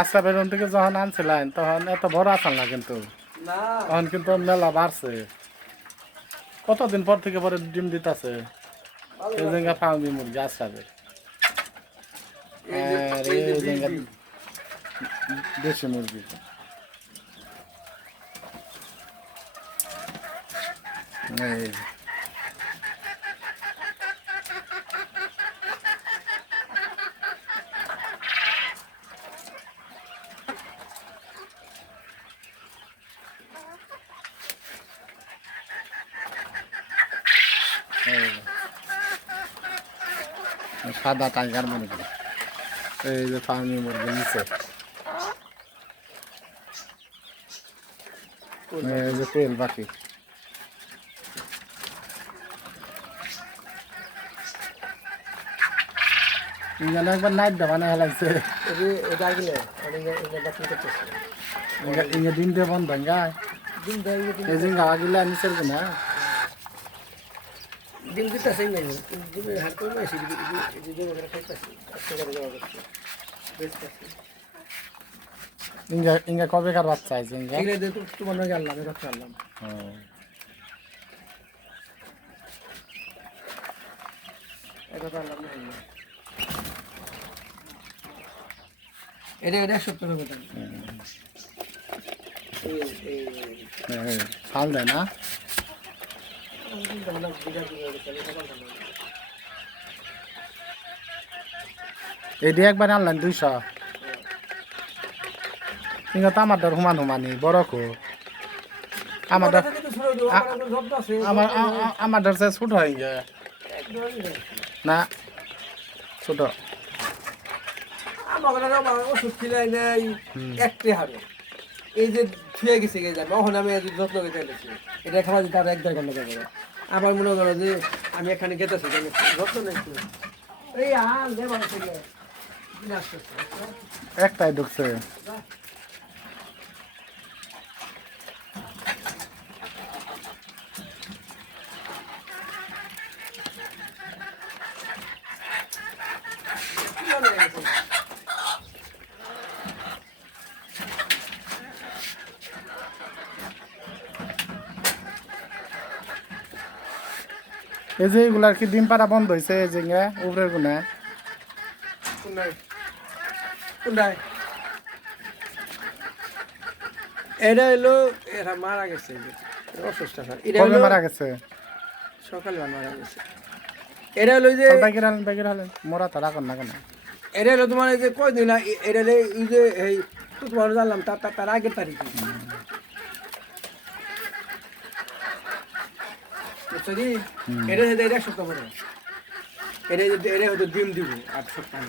আচ্ছা বেরোন থেকে যখন আনছিলেন তখন এত বড় আসাল না কিন্তু না তখন কিন্তু মেলা বাড়ছে কতদিন পর থেকে পরে ডিম দিতেছে এই জায়গা ফার্মি মুরগি আসাবে আর এই যে এই বিগ জায়গা বিগ দেশি মুরগি এই সাদা টাইগার মুরগি এই যে ফার্মি মুরগি নিচে এই যে তেল বাকি ইঞ্জানে একবার নাইট দেওয়া না লাগছে এটা গেলে এটা বাকি করতেছে ইঞ্জা ডিম দিয়ে বন্ধ গায় দিন দেয় এই যে গাওয়া গেলে নিচের না দিন দিতেছে না দিন হাত করে এসে এই যে ওরা খাইতেছে আজকে করে যাওয়া করছে বেশ আছে ইঞ্জা কবে কার বাচ্চা আছে ইঞ্জা এগুলো দিয়ে তোমার নাকি আনলাম এটা আনলাম এটা তো আনলাম না এটা সত্য কথা ফাল দেয় না এটি একবার আনলেন 200 কিন্তু তো আমার হুমান হুমানি বড় খো আমার সে ছোট হয়ে যায় না ছোট ওষুধ খিলাই নাই একটি হারে এই যে ছুঁয়ে গেছে গে যাবে ওখানে আমি যত্ন করতে গেছি এটা খাওয়া যেতে আরো 1-1.5 ঘন্টা যাবে আবার মনে করো যে আমি এখানে গেতেছি যত্ন নেই এই আন দে মানুষ থেকে একটাই ঢুকছে এই যে এগুলার কি ডিম পাড়া বন্ধ হয়েছে এই যে উপরের গুণে এটা হলো এরা মারা গেছে অসুস্থ কবে মারা গেছে সকালে মারা গেছে এটা হলো যে ব্যাগের হলেন মোরা তো রাখুন না কেন এটা হলো তোমার এই যে কয়দিন না এটা হলো এই যে এই তোমার জানলাম তার আগের তারিখ বুঝছো কি এটা হয়তো 1 সপ্তাহ পরে এটা হয়তো ডিম দিব 8 সপ্তাহ